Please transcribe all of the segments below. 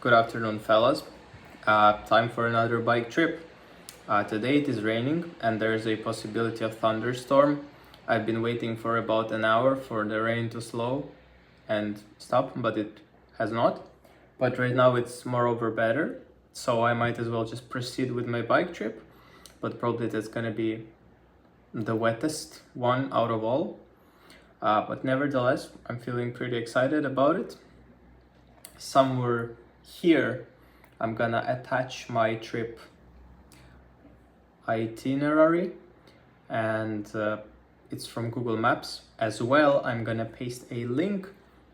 Good afternoon, fellas. Time for another bike trip. Today it is raining and there is a possibility of thunderstorm. I've been waiting for about an hour for the rain to slow and stop, but it has not. But right now it's moreover better, so I might as well just proceed with my bike trip. But probably that's gonna be the wettest one out of all. But nevertheless, I'm feeling pretty excited about it. Somewhere here I'm gonna attach my trip itinerary, and it's from Google Maps. As well, I'm gonna paste a link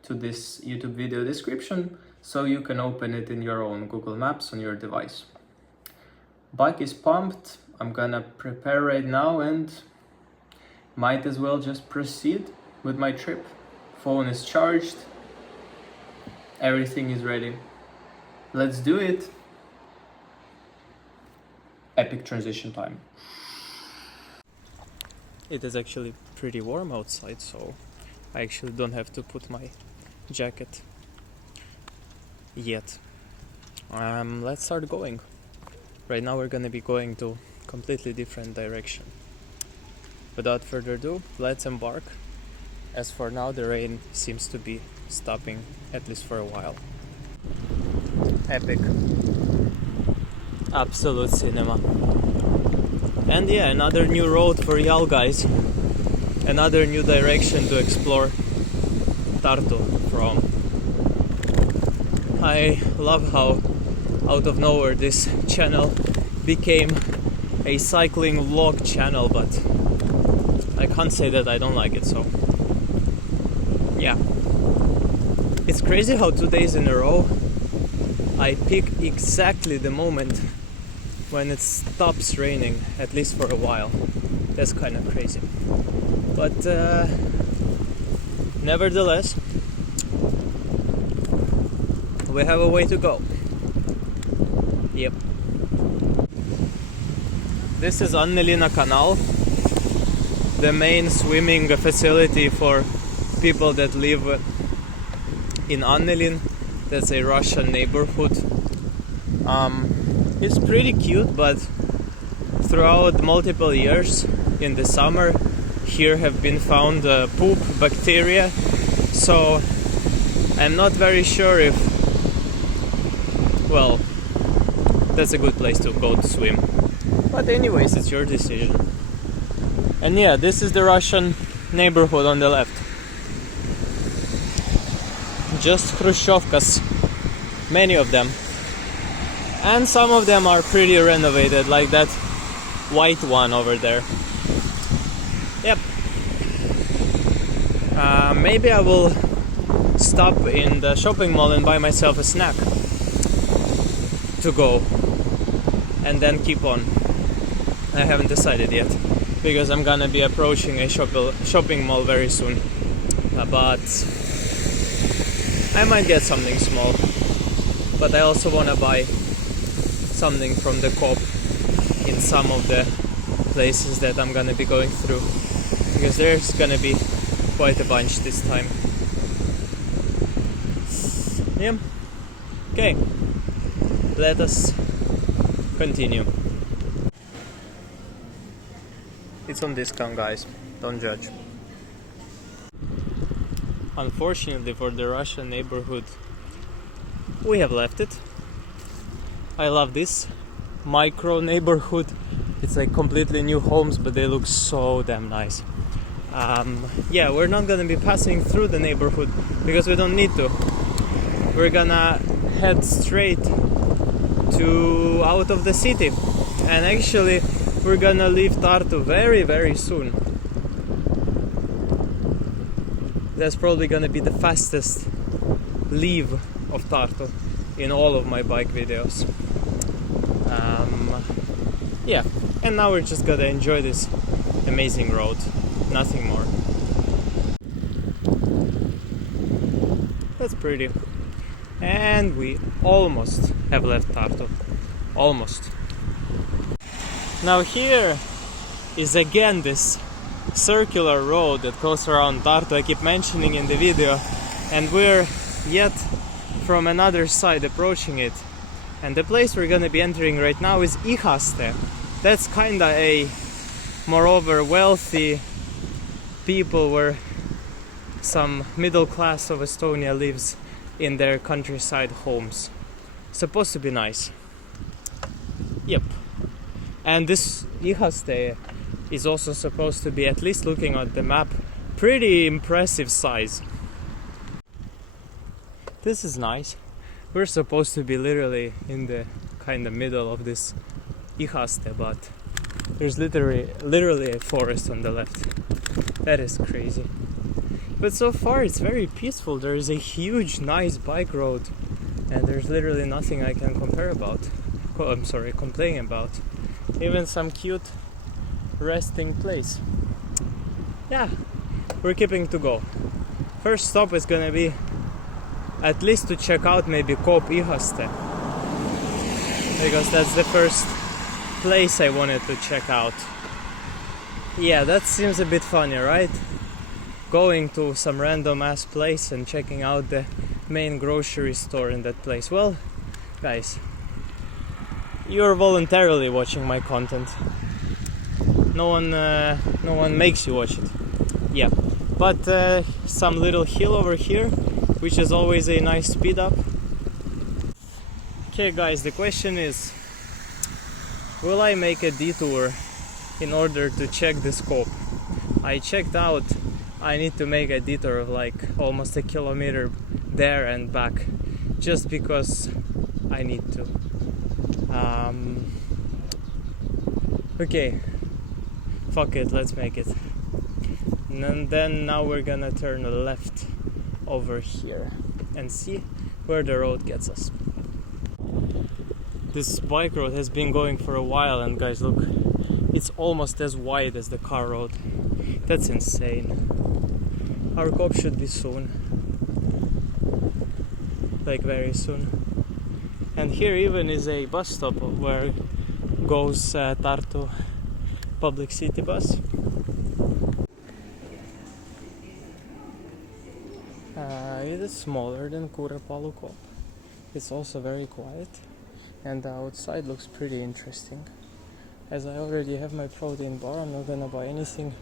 to this YouTube video description so you can open it in your own Google Maps on your device. Bike is pumped. I'm gonna prepare right now and might as well just proceed with my trip. Phone is charged. Everything is ready. Let's do it. Epic transition time. It is actually pretty warm outside, so I actually don't have to put my jacket yet. Let's start going. Right now we're gonna be going to completely different direction. Without further ado, let's embark. As for now, the rain seems to be stopping, at least for a while. Epic. Absolute cinema. And yeah, another new road for y'all guys. Another new direction to explore Tartu from. I love how out of nowhere this channel became a cycling vlog channel, but I can't say that I don't like it, so yeah. It's crazy how 2 days in a row I pick exactly the moment when it stops raining, at least for a while. That's kind of crazy. But nevertheless, we have a way to go. Yep. This is Annelina Canal, the main swimming facility for people that live in Annelin. That's a Russian neighborhood. It's pretty cute, but throughout multiple years in the summer here have been found poop bacteria, so I'm not very sure if, well, that's a good place to go to swim. But anyways, it's your decision. And yeah, this is the Russian neighborhood on the left. Just Khrushchevkas, many of them. And some of them are pretty renovated, like that white one over there. Yep. Maybe I will stop in the shopping mall and buy myself a snack to go, and then keep on. I haven't decided yet, because I'm gonna be approaching a shopping mall very soon. But I might get something small. But I also wanna buy something from the co-op in some of the places that I'm gonna be going through, because there's gonna be quite a bunch this time. Yeah. Okay. Let us continue. It's on discount, guys. Don't judge. Unfortunately for the Russian neighborhood, we have left it. I love this micro neighborhood. It's like completely new homes, but they look so damn nice. Yeah, we're not gonna be passing through the neighborhood because we don't need to. We're gonna head straight to out of the city, and actually we're gonna leave Tartu very, very soon. That's probably gonna be the fastest leave of Tartu in all of my bike videos. Yeah, and now we're just gonna enjoy this amazing road, nothing more. That's pretty. And we almost have left Tartu. Almost. Now here is again this circular road that goes around Tartu. I keep mentioning in the video, and we're yet from another side approaching it. And the place we're gonna be entering right now is Ihaste. That's kinda a, moreover, wealthy people where some middle class of Estonia lives in their countryside homes. Supposed to be nice. Yep. And this Ihaste is also supposed to be, at least looking at the map, pretty impressive size. This is nice. We're supposed to be literally in the kind of middle of this Ihaste, but there's literally a forest on the left. That is crazy. But so far it's very peaceful. There is a huge, nice bike road, and there's literally nothing I can complain about. Even some cute resting place. Yeah, we're keeping to go. First stop is gonna be at least to check out maybe Koop Ihaste, because that's the first place I wanted to check out. Yeah, that seems a bit funny, right? Going to some random ass place and checking out the main grocery store in that place. Well, guys, you're voluntarily watching my content. No one makes you watch it. Yeah, but some little hill over here, which is always a nice speed up. Okay, guys, the question is, will I make a detour in order to check this Koop? I checked out. I need to make a detour of like almost a kilometer there and back, just because I need to. Okay, fuck it, let's make it. And then now we're gonna turn left over here and see where the road gets us. This bike road has been going for a while, and guys, look, it's almost as wide as the car road. That's insane. Our Koop should be soon, like very soon. And here even is a bus stop where goes Tartu public city bus. It is smaller than Kurepallu Koop. It's also very quiet, and the outside looks pretty interesting. As I already have my protein bar, I'm not gonna buy anything.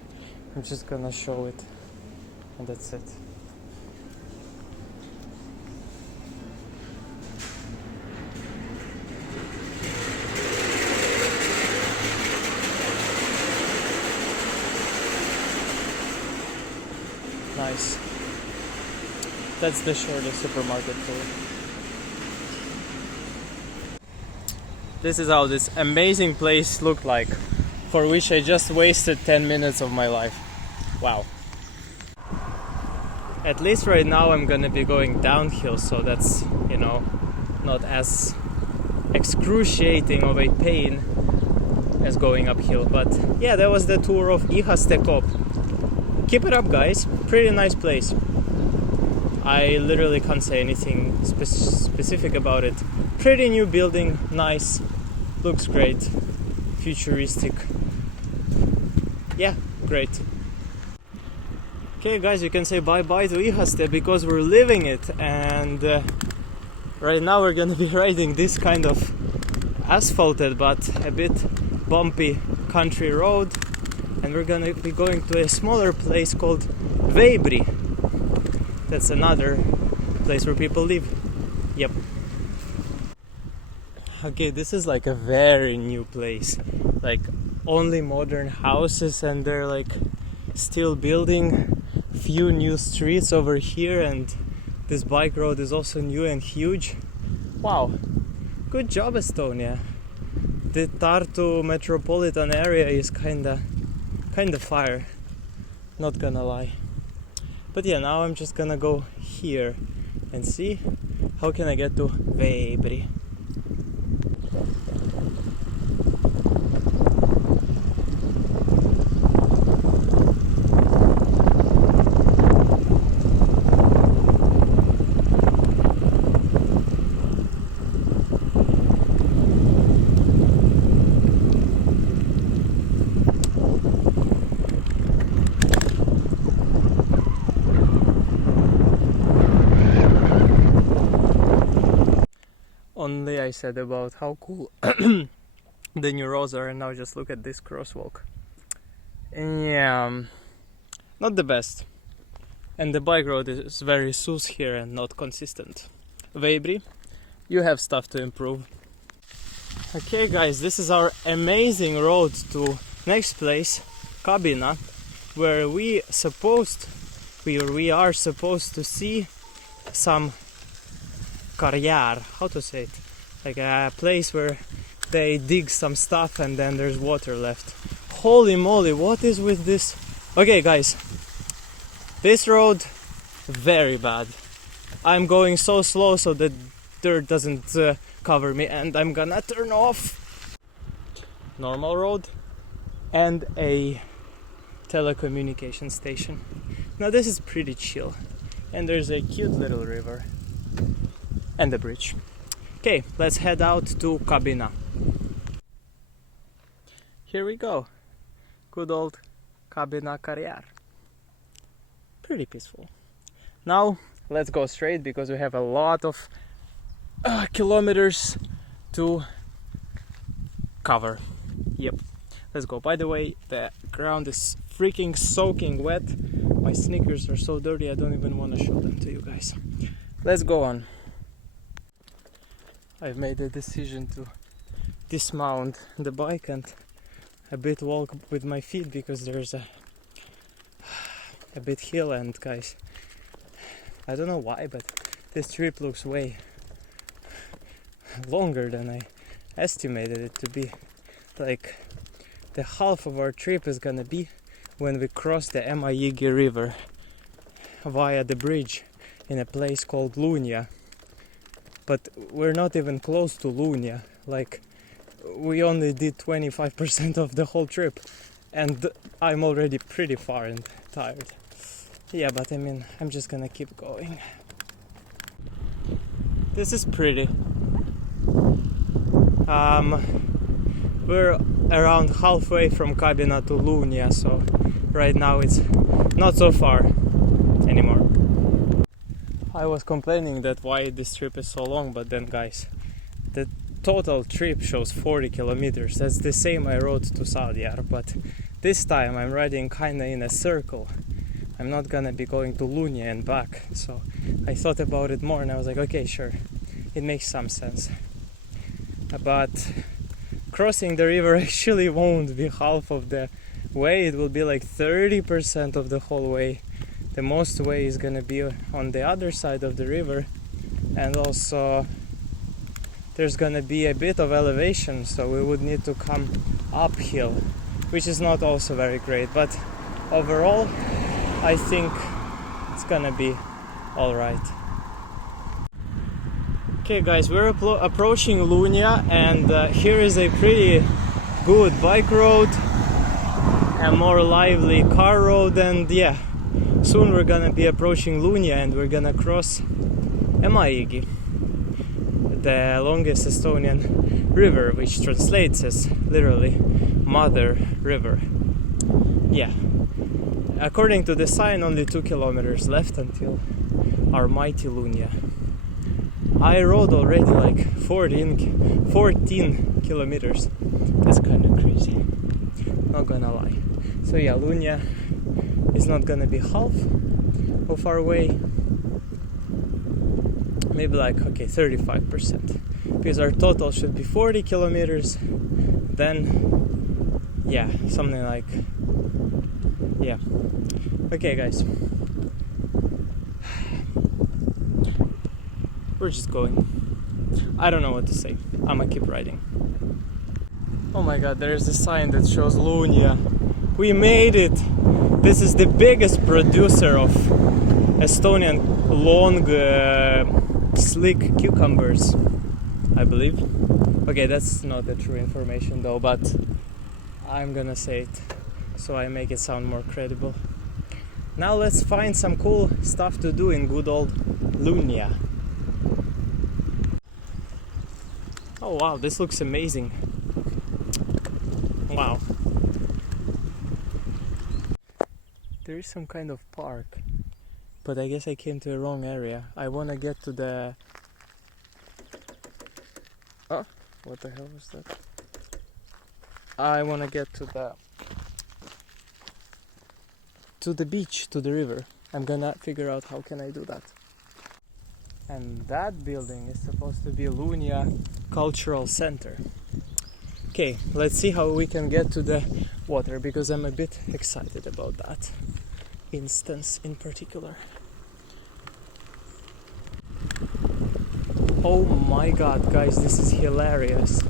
I'm just gonna show it, and that's it. Nice. That's the shortest supermarket tour. This is how this amazing place looked like, for which I just wasted 10 minutes of my life. Wow. At least right now I'm gonna be going downhill, so that's, not as excruciating of a pain as going uphill. But yeah, that was the tour of Ihaste Koop. Keep it up, guys. Pretty nice place. I literally can't say anything specific about it. Pretty new building, nice, looks great, futuristic. Yeah, great. Okay, guys, you can say bye-bye to Ihaste because we're living it, and right now we're gonna be riding this kind of asphalted but a bit bumpy country road, and we're gonna be going to a smaller place called Veibri. That's another place where people live. Yep. Okay, this is like a very new place. Like only modern houses, and they're like still building few new streets over here, and this bike road is also new and huge. Wow. Good job, Estonia. The Tartu metropolitan area is kinda fire. Not gonna lie. But yeah, now I'm just gonna go here and see how can I get to Veibri. only I said about how cool the new roads are, and now just look at this crosswalk. Yeah, not the best. And the bike road is very sus here and not consistent. Weibri, you have stuff to improve. Okay guys, this is our amazing road to next place, Kabina, where we are supposed to see some karriär, how to say it, like a place where they dig some stuff and then there's water left. Holy moly, what is with this? Okay guys, this road, very bad. I'm going so slow so the dirt doesn't cover me, and I'm gonna turn off. Normal road and a telecommunication station. Now this is pretty chill, and there's a cute little river and a bridge. Okay, let's head out to Kabina. Here we go. Good old Kabina karriär. Pretty peaceful. Now let's go straight because we have a lot of kilometers to cover. Yep, let's go. By the way, the ground is freaking soaking wet. My sneakers are so dirty I don't even want to show them to you guys. Let's go on. I've made a decision to dismount the bike and a bit walk with my feet because there's a bit hill, and guys, I don't know why, but this trip looks way longer than I estimated it to be. Like, the half of our trip is gonna be when we cross the enioy river via the bridge in a place called Lunia. But we're not even close to Lunia. Like, we only did 25% of the whole trip, and I'm already pretty far and tired. Yeah, but I mean, I'm just gonna keep going. This is pretty. We're around halfway from Kabina to Lunia, so right now it's not so far anymore. I was complaining that why this trip is so long, but then guys, the total trip shows 40 kilometers. That's the same I rode to Saalyar, but this time I'm riding kinda in a circle. I'm not gonna be going to Lunia and back, so I thought about it more and I was like, okay, sure, it makes some sense. But crossing the river actually won't be half of the way, it will be like 30% of the whole way. The most way is gonna be on the other side of the river, and also there's gonna be a bit of elevation, so we would need to come uphill, which is not also very great, but overall I think it's gonna be alright. Okay guys, we're approaching Lunia, and here is a pretty good bike road, a more lively car road, and yeah, soon we're gonna be approaching Lunia and we're gonna cross enioy, the longest Estonian river, which translates as literally Mother River. Yeah, according to the sign, only 2 kilometers left until our mighty Lunia. I rode already like 14 kilometers. That's kind of crazy, not gonna lie. So yeah, Lunia is not gonna be half of our way, maybe like, okay, 35%, because our total should be 40 kilometers. Then yeah, something like, yeah. Okay guys, we're just going. I don't know what to say. I'ma keep riding. Oh my god, there's a sign that shows Lunia. We made it! This is the biggest producer of Estonian long, slick cucumbers, I believe. Okay, that's not the true information though, but I'm gonna say it so I make it sound more credible. Now let's find some cool stuff to do in good old Lunia. Oh wow, this looks amazing. Wow. There is some kind of park, but I guess I came to the wrong area. I want to get to the Oh, what the hell was that? I wanna get to the beach, to the river. I'm gonna figure out how can I do that. And that building is supposed to be Lunia Cultural Center. Okay, let's see how we can get to the water, because I'm a bit excited about that instance in particular. Oh my god, guys, this is hilarious.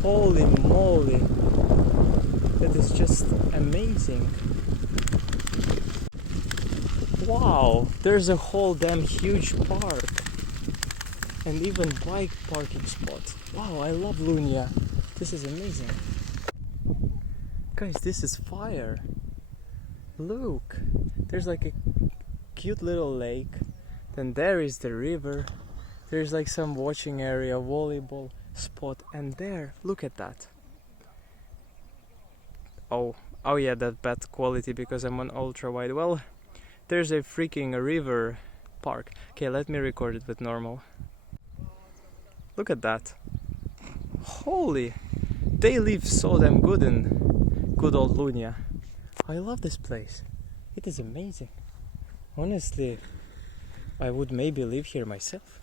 Holy moly. That is just amazing. Wow, there's a whole damn huge park. And even bike parking spot. Wow, I love Lunia. This is amazing. Guys, this is fire. Look, there's like a cute little lake. Then there is the river. There's like some watching area, volleyball spot. And there, look at that. Oh yeah, that bad quality because I'm on ultra wide. Well, there's a freaking river park. Okay, let me record it with normal. Look at that. Holy, they live so damn good in good old Lunia. I love this place. It is amazing. Honestly, I would maybe live here myself,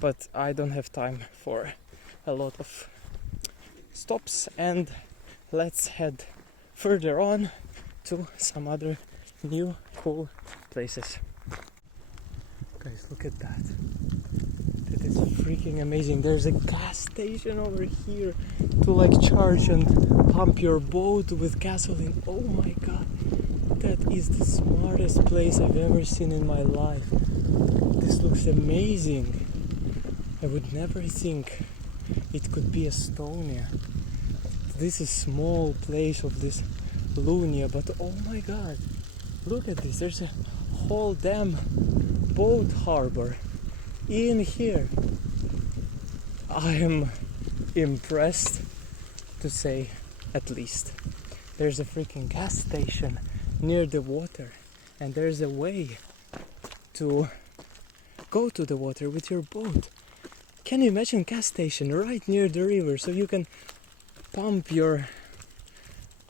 but I don't have time for a lot of stops, and let's head further on to some other new cool places. Guys, look at that. That is freaking amazing. There's a gas station over here to like charge and pump your boat with gasoline. Oh my god, that is the smartest place I've ever seen in my life. This looks amazing. I would never think it could be Estonia. This is small place of this Lunia, but oh my god, look at this. There's a whole damn boat harbor in here. I am impressed, to say at least. There's a freaking gas station near the water, and there's a way to go to the water with your boat. Can you imagine gas station right near the river so you can pump your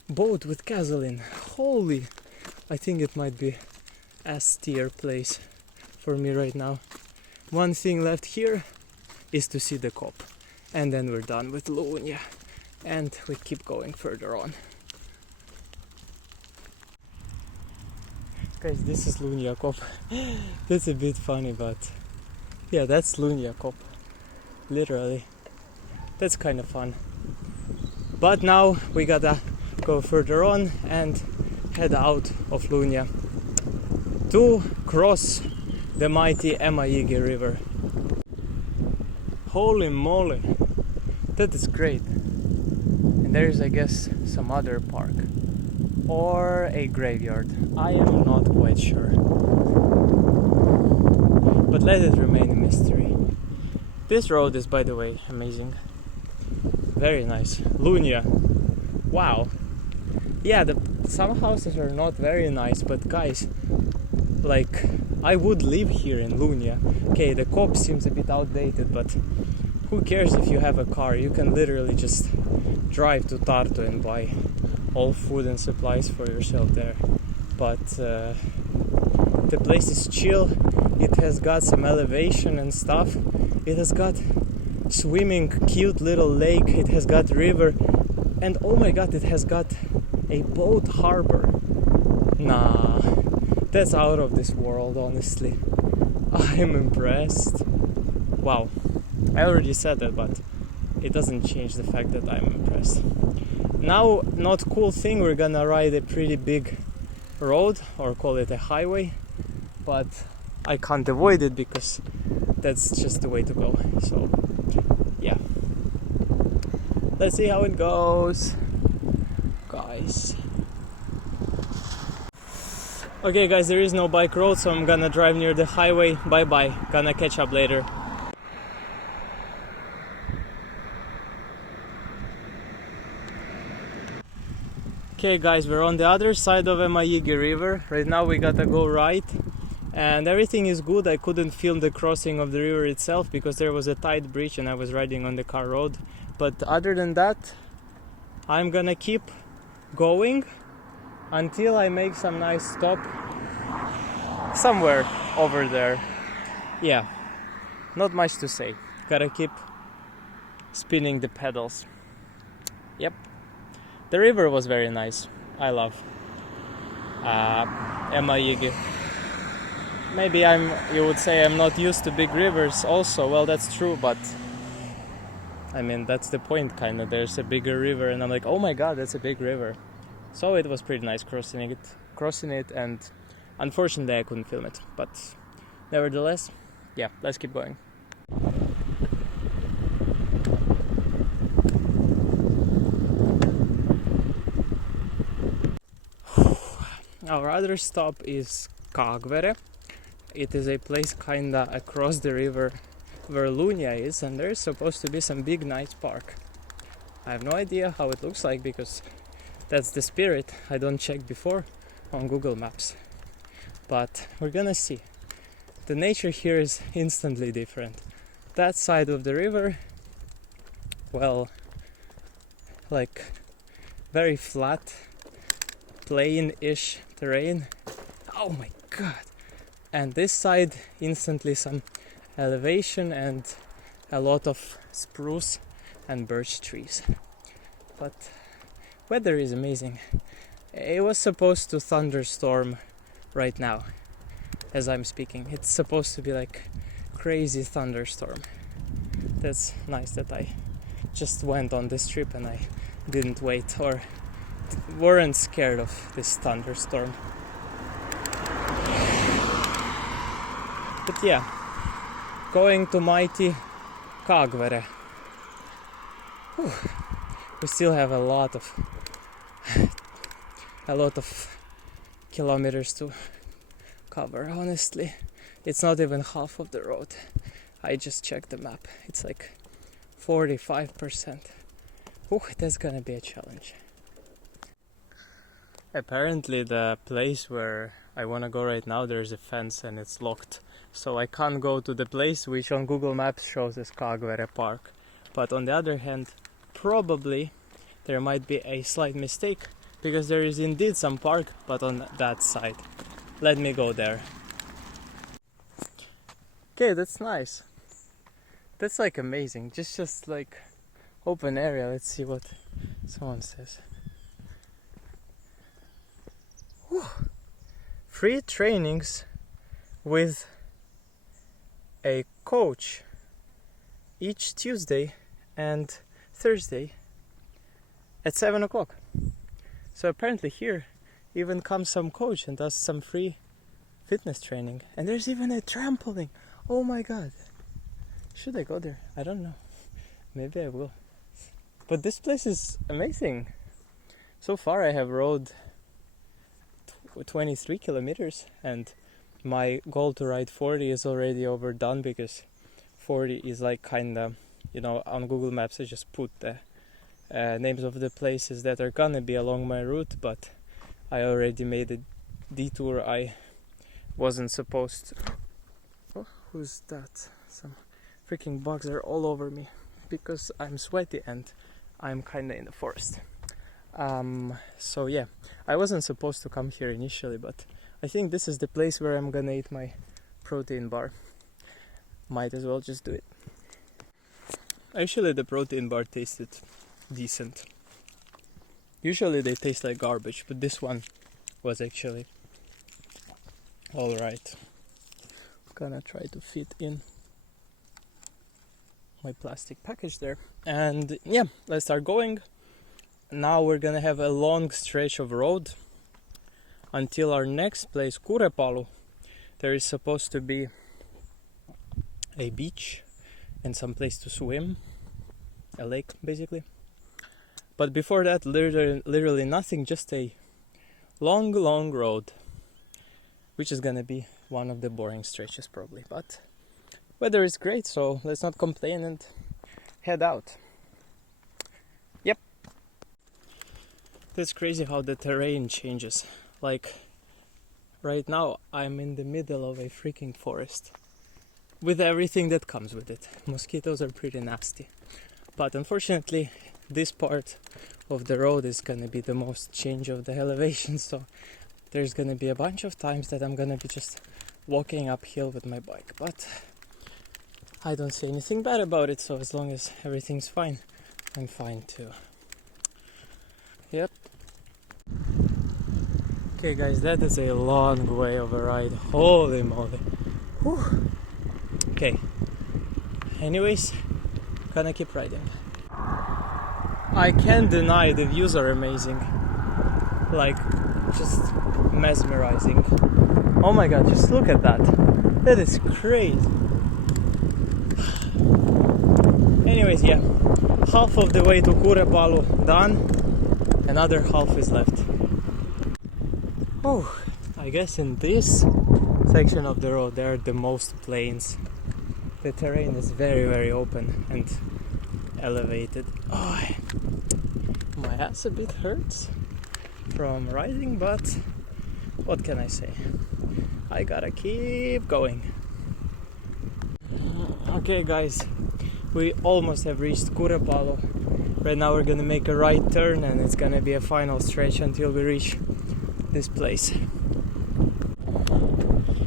boat with gasoline? Holy, I think it might be S tier place for me right now. One thing left here is to see the cop, and then we're done with Lunia, and we keep going further on. Guys, this is Lunia cop. That's a bit funny, but yeah, that's Lunia cop. Literally. That's kind of fun. But now we gotta go further on and head out of Lunia to cross the mighty Enioy river. Holy moly, that is great. And there's, I guess, some other park or a graveyard. I am not quite sure, but let it remain a mystery. This road is, by the way, amazing. Very nice. Lunia. Wow. Yeah, some houses are not very nice, but guys, like, I would live here in Lunia. Okay, the cop seems a bit outdated, but who cares if you have a car? You can literally just drive to Tartu and buy all food and supplies for yourself there. But the place is chill. It has got some elevation and stuff. It has got swimming cute little lake. It has got river, and oh my god, it has got a boat harbor. Nah, that's out of this world, honestly. I'm impressed. Wow, I already said that, but it doesn't change the fact that I'm impressed. Now, not cool thing, we're gonna ride a pretty big road, or call it a highway, but I can't avoid it because that's just the way to go. So yeah, let's see how it goes, guys. Okay guys, there is no bike road, so I'm gonna drive near the highway. Bye bye, gonna catch up later. Okay guys, we're on the other side of Enioy river. Right now we gotta go right and everything is good. I couldn't film the crossing of the river itself because there was a tight bridge and I was riding on the car road, but other than that I'm gonna keep going until I make some nice stop somewhere over there. Yeah, not much to say, gotta keep spinning the pedals. Yep, the river was very nice. I love enioy. Maybe you would say I'm not used to big rivers also. Well, that's true, but I mean, that's the point, kind of. There's a bigger river and I'm like, oh my god, that's a big river. So it was pretty nice crossing it, and unfortunately I couldn't film it, but nevertheless, yeah, let's keep going. Our other stop is Kaagvere. It is a place kinda across the river where Lunia is, and there's supposed to be some big nice park. I have no idea how it looks like because that's the spirit. I don't check before on Google Maps, but we're gonna see. The nature here is instantly different. That side of the river, well, like very flat, plain-ish terrain. Oh my god! And this side, instantly some elevation and a lot of spruce and birch trees. But weather is amazing. It was supposed to thunderstorm right now as I'm speaking. It's supposed to be like crazy thunderstorm. That's nice that I just went on this trip and I didn't wait or weren't scared of this thunderstorm. But yeah, going to mighty Kaagvere. We still have a lot of kilometers to cover. Honestly, it's not even half of the road. I just checked the map. It's like 45%. That's gonna be a challenge. Apparently the place where I wanna go right now, there's a fence and it's locked. So I can't go to the place which on Google Maps shows as Kaagvere Park. But on the other hand, probably there might be a slight mistake because there is indeed some park, but on that side. Let me go there. Okay, that's nice. That's like amazing. Just like open area. Let's see what someone says. Whew. Free trainings with a coach each Tuesday and Thursday at 7 o'clock. So apparently here even comes some coach and does some free fitness training. And there's even a trampoline. Oh my god. Should I go there? I don't know. Maybe I will. But this place is amazing. So far I have rode 23 kilometers and my goal to ride 40 is already overdone because 40 is like kinda, on Google Maps I just put the names of the places that are gonna be along my route, but I already made a detour I wasn't supposed to. Oh, who's that? Some freaking bugs are all over me because I'm sweaty and I'm kinda in the forest. So yeah, I wasn't supposed to come here initially, but I think this is the place where I'm gonna eat my protein bar. Might as well just do it. Actually, the protein bar tasted decent. Usually they taste like garbage, but this one was actually alright. Gonna try to fit in my plastic package there. And yeah, let's start going. Now we're gonna have a long stretch of road until our next place, Kurepalu. There is supposed to be a beach and some place to swim, a lake basically. But before that, literally nothing, just a long road, which is gonna be one of the boring stretches probably. But weather is great, so let's not complain and head out. Yep. That's crazy how the terrain changes. Like Right now I'm in the middle of a freaking forest with everything that comes with it. Mosquitoes are pretty nasty. But unfortunately, this part of the road is gonna be the most change of the elevation, so there's gonna be a bunch of times that I'm gonna be just walking uphill with my bike. But I don't see anything bad about it, so as long as everything's fine, I'm fine too. Yep. Okay guys, that is a long way of a ride. Holy moly. Whew. Okay. Anyways, gonna keep riding. I can't deny the views are amazing. Like, just mesmerizing. Oh my god, just look at that. That is crazy. Anyways, yeah. Half of the way to Kurepalu done. Another half is left. Oh, I guess in this section of the road there are the most plains. The terrain is very, very open and elevated. Oh, my ass a bit hurts from riding, but what can I say? I gotta keep going. Okay guys, we almost have reached Kurepalu. Right now we're gonna make a right turn and it's gonna be a final stretch until we reach this place.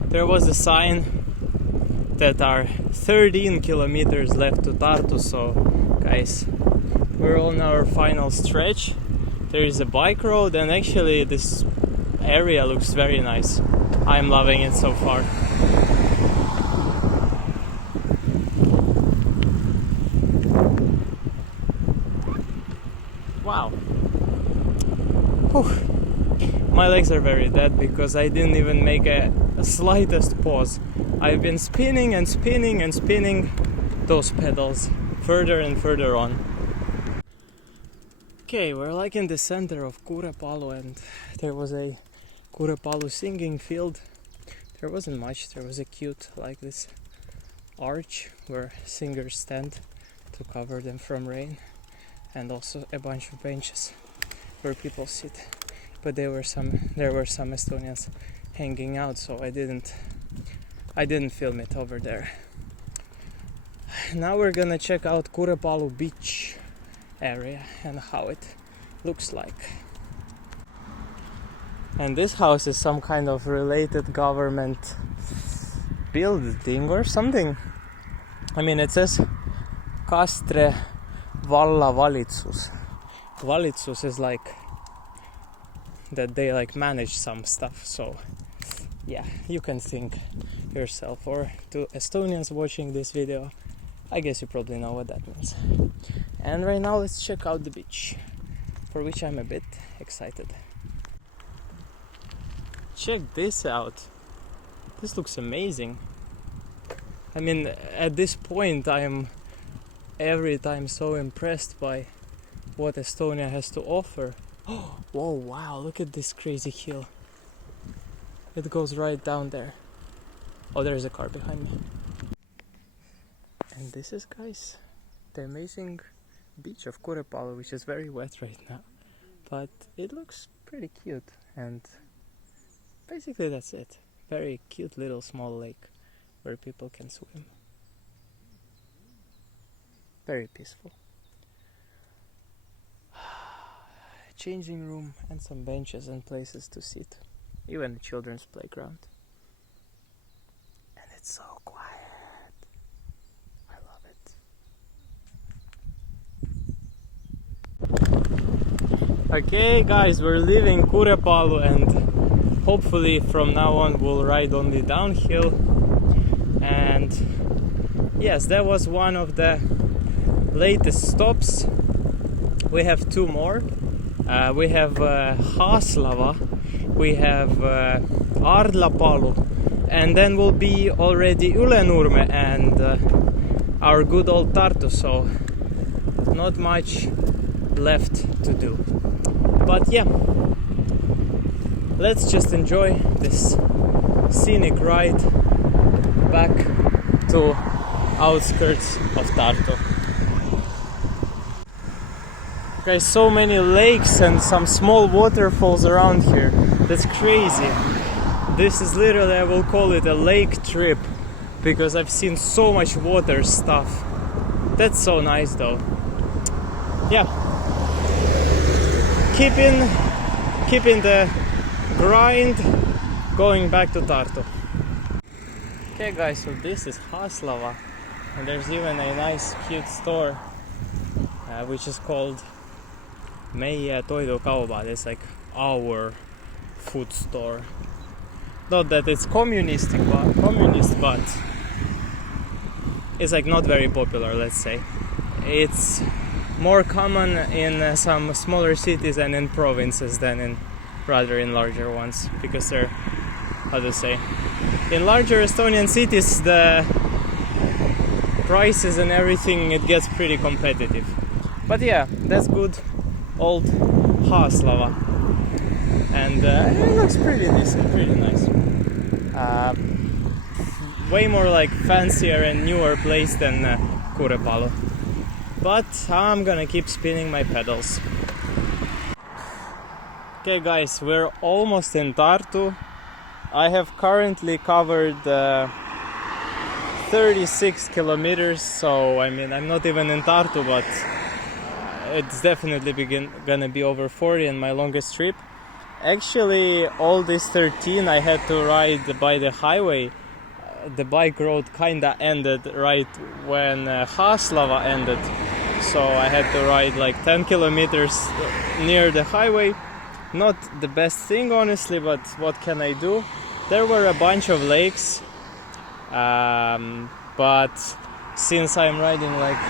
There was a sign that are 13 kilometers left to Tartu, so guys, we're on our final stretch. There is a bike road and actually this area looks very nice. I'm loving it so far. Wow. Whew. My legs are very dead because I didn't even make a slightest pause. I've been spinning and spinning and spinning those pedals further and further on. Okay, we're like in the center of Kurepalu and there was a Kurepalu singing field. There wasn't much, there was a cute like this arch where singers stand to cover them from rain, and also a bunch of benches where people sit. But there were some Estonians hanging out, so I didn't film it over there. Now we're gonna check out Kurepalu beach area and how it looks like. And this house is some kind of related government building or something. I mean, it says Kastre Valla Valitsus. Valitsus is like that they like manage some stuff, so yeah, you can think yourself. Or to Estonians watching this video, I guess you probably know what that means. And right now let's check out the beach, for which I'm a bit excited. Check this out. This looks amazing. I mean, at this point I am every time so impressed by what Estonia has to offer. Oh, whoa, wow, look at this crazy hill. It goes right down there. Oh, there's a car behind me. And this is, guys, the amazing beach of Kurepalu, which is very wet right now. But it looks pretty cute, and basically that's it. Very cute little small lake where people can swim. Very peaceful. Changing room and some benches and places to sit. Even a children's playground. And it's so quiet. I love it. Okay guys, we're leaving Kurepalu and hopefully from now on we'll ride only downhill. And yes, that was one of the latest stops. We have two more. We have Haaslava, we have Ardlapalu, and then will be already Ülenurme and our good old Tartu, so not much left to do. But yeah, let's just enjoy this scenic ride back to outskirts of Tartu. Guys, so many lakes and some small waterfalls around here. That's crazy. This is literally, I will call it a lake trip, because I've seen so much water stuff. That's so nice though. Yeah, keeping the grind, going back to Tartu. Okay guys, so this is Haslava, and there's even a nice cute store which is called Meie Toidukauba. It's like our food store. Not that it's communist, but it's like not very popular, let's say. It's more common in some smaller cities and in provinces than in larger ones, because they're, how to say, in larger Estonian cities the prices and everything, it gets pretty competitive. But yeah, that's good old Haslava, and it looks pretty decent, pretty nice. Way more like fancier and newer place than Kurepalo. But I'm gonna keep spinning my pedals. Okay guys, we're almost in Tartu. I have currently covered 36 kilometers, so I mean I'm not even in Tartu, but it's definitely gonna be over 40 in my longest trip. Actually, all these 13 I had to ride by the highway. The bike road kinda ended right when Haslava ended, so I had to ride like 10 kilometers near the highway. Not the best thing honestly, but what can I do? There were a bunch of lakes, but since I'm riding like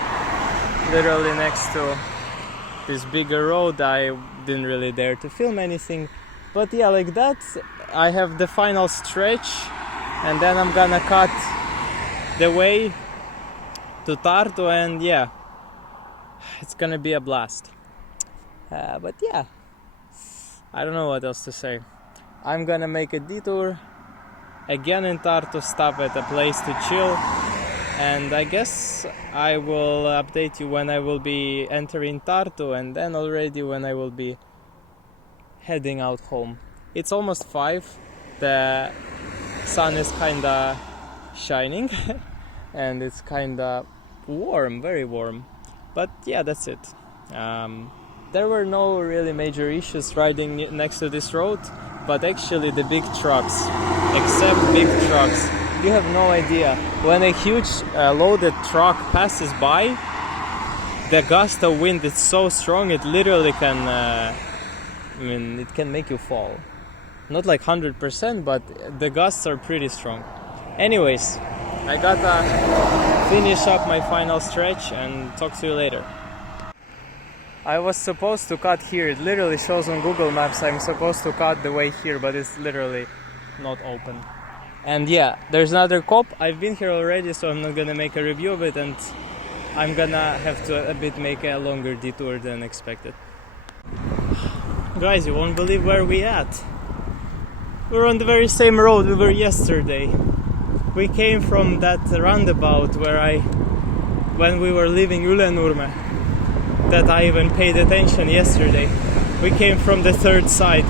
literally next to this bigger road, I didn't really dare to film anything. But yeah, like that, I have the final stretch, and then I'm gonna cut the way to Tartu, and yeah, it's gonna be a blast. But yeah, I don't know what else to say. I'm gonna make a detour again in Tartu, stop at a place to chill, and I guess I will update you when I will be entering Tartu, and then already when I will be heading out home. It's almost 5. The sun is kinda shining and it's kinda warm, very warm. But yeah, that's it. There were no really major issues riding next to this road, but actually the big trucks, except big trucks, you have no idea. When a huge loaded truck passes by, the gust of wind is so strong it literally can it can make you fall. Not like 100%, but the gusts are pretty strong. Anyways, I gotta finish up my final stretch and talk to you later. I was supposed to cut here. It literally shows on Google Maps I'm supposed to cut the way here, but it's literally not open. And yeah, there's another cop. I've been here already, so I'm not gonna make a review of it, and I'm gonna have to make a longer detour than expected. Guys, you won't believe where we at. We're on the very same road we were yesterday. We came from that roundabout when we were leaving Ülenurme, that I even paid attention yesterday. We came from the third side.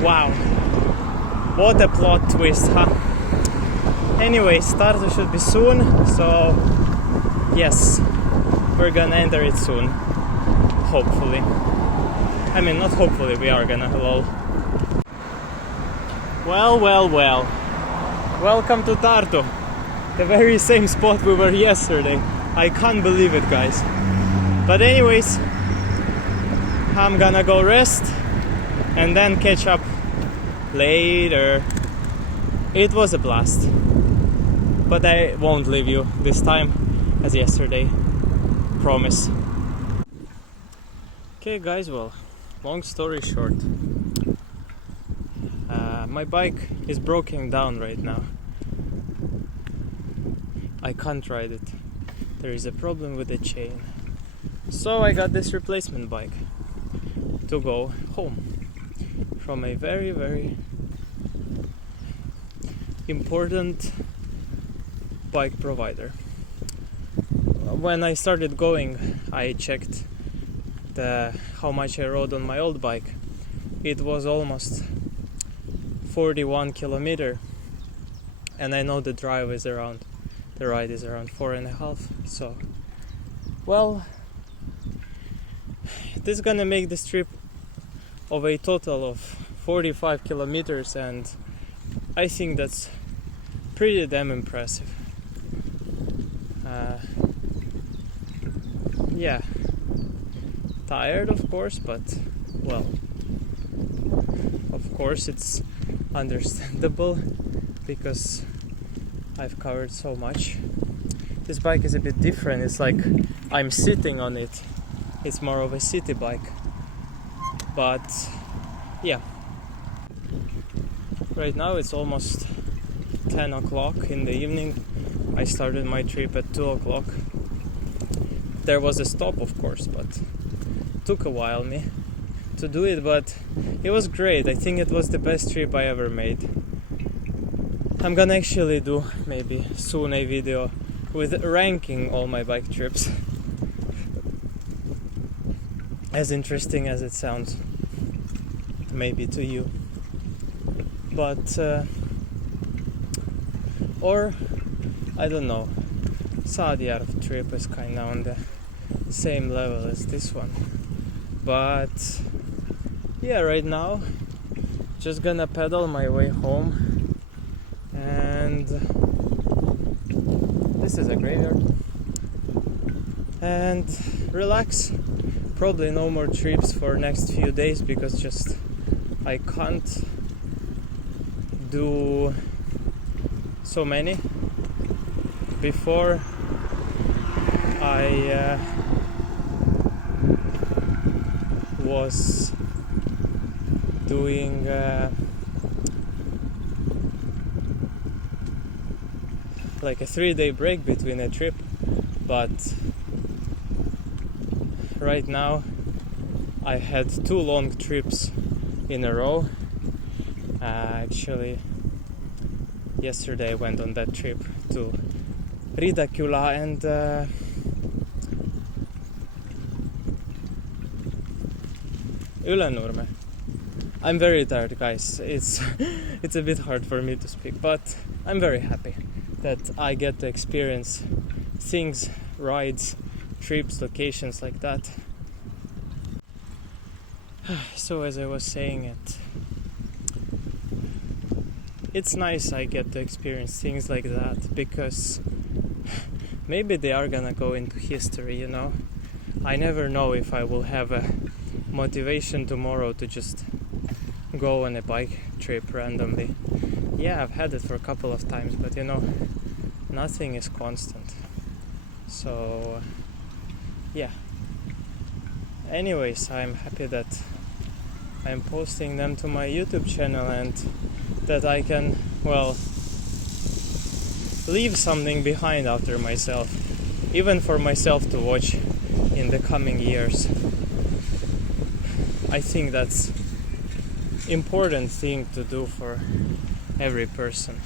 Wow. What a plot twist, huh? Anyway, Tartu should be soon, so yes, we're gonna enter it soon. Hopefully. I mean, not hopefully, we are gonna, lol. Well. Welcome to Tartu. The very same spot we were yesterday. I can't believe it, guys. But anyways, I'm gonna go rest and then catch up later. It was a blast. But I won't leave you this time as yesterday. Promise. Okay guys, well, long story short, my bike is broken down right now. I can't ride it. There is a problem with the chain. So I got this replacement bike to go home from a very, very important bike provider. When I started going, I checked how much I rode on my old bike. It was almost 41 kilometer, and I know the ride is around 4.5. So, well, this is gonna make this trip of a total of 45 kilometers, and I think that's pretty damn impressive. Yeah, tired of course, but well, of course it's understandable because I've covered so much. This bike is a bit different. It's like I'm sitting on it. It's more of a city bike. But yeah, right now it's almost 10 o'clock in the evening. I started my trip at 2 o'clock. There was a stop of course, but it took a while me to do it, but it was great. I think it was the best trip I ever made. I'm gonna actually do maybe soon a video with ranking all my bike trips. As interesting as it sounds maybe to you, but or I don't know, Saudi Arab trip is kinda on the same level as this one, but yeah, right now just gonna pedal my way home, and this is a graveyard, and relax. Probably no more trips for next few days because just I can't do so many. Before I was doing like a 3-day break between a trip, but right now I had 2 long trips in a row. Actually, yesterday I went on that trip to Ridacula and Ylännurme. I'm very tired, guys. It's a bit hard for me to speak, but I'm very happy that I get to experience things, rides, trips, locations like that. So as I was saying, it's nice I get to experience things like that because maybe they are gonna go into history, you know. I never know if I will have a motivation tomorrow to just go on a bike trip randomly. Yeah, I've had it for a couple of times, but you know, nothing is constant. So yeah, anyways, I'm happy that I'm posting them to my YouTube channel and that I can, well, leave something behind after myself, even for myself to watch in the coming years. I think that's important thing to do for every person.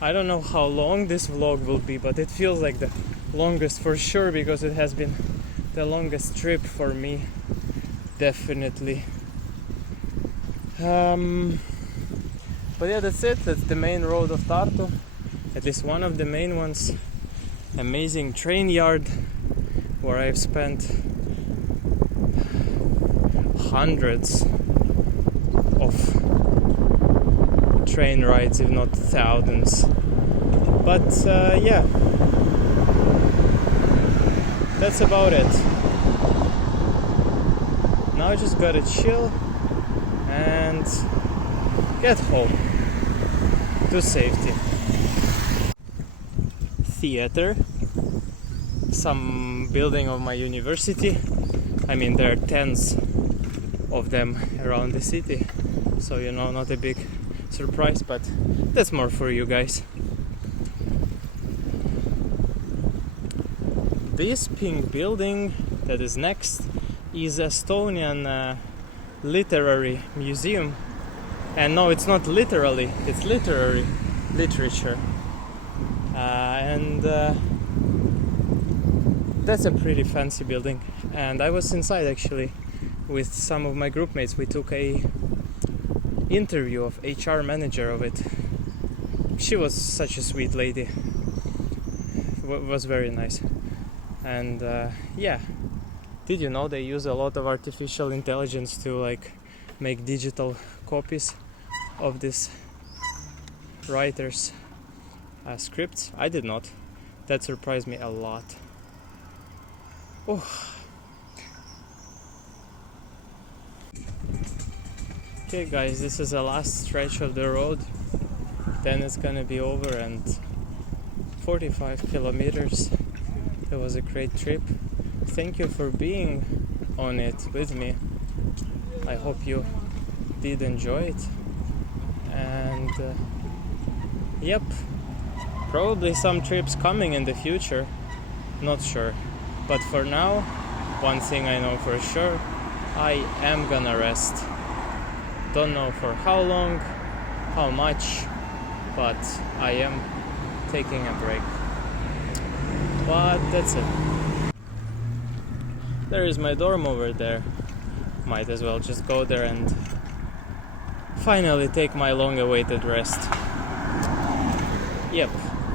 I don't know how long this vlog will be, but it feels like the longest for sure because it has been the longest trip for me, definitely. But yeah, that's it. That's the main road of Tartu, at least one of the main ones. Amazing train yard where I've spent hundreds of train rides, if not thousands. But yeah, that's about it. Now I just gotta chill and get home to safety. Theater, some building of my university. I mean, there are tens of them around the city, so you know, not a big surprise, but that's more for you guys. This pink building that is next is Estonian literary museum, and no, it's not literally, it's literary literature, and that's a pretty fancy building. And I was inside actually with some of my group mates. We took a interview of HR manager of it. She was such a sweet lady. Was very nice. And yeah, did you know they use a lot of artificial intelligence to like make digital copies of this writer's scripts? I did not. That surprised me a lot. Oh. Okay guys, this is the last stretch of the road. Then it's gonna be over, and 45 kilometers. It was a great trip. Thank you for being on it with me. I hope you did enjoy it. And yep, probably some trips coming in the future. Not sure. But for now, one thing I know for sure, I am gonna rest. Don't know for how long, how much, but I am taking a break. But that's it. There is my dorm over there. Might as well just go there and finally take my long-awaited rest. Yep.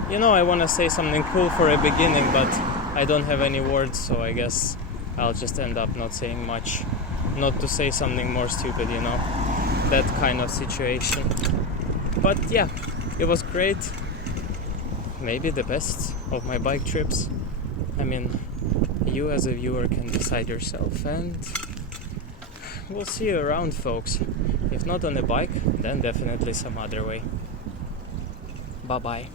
You know, I want to say something cool for a beginning, but I don't have any words, so I guess I'll just end up not saying much. Not to say something more stupid, you know? That kind of situation. But yeah, it was great. Maybe the best of my bike trips. I mean, you as a viewer can decide yourself, and we'll see you around, folks. If not on a bike, then definitely some other way. Bye bye.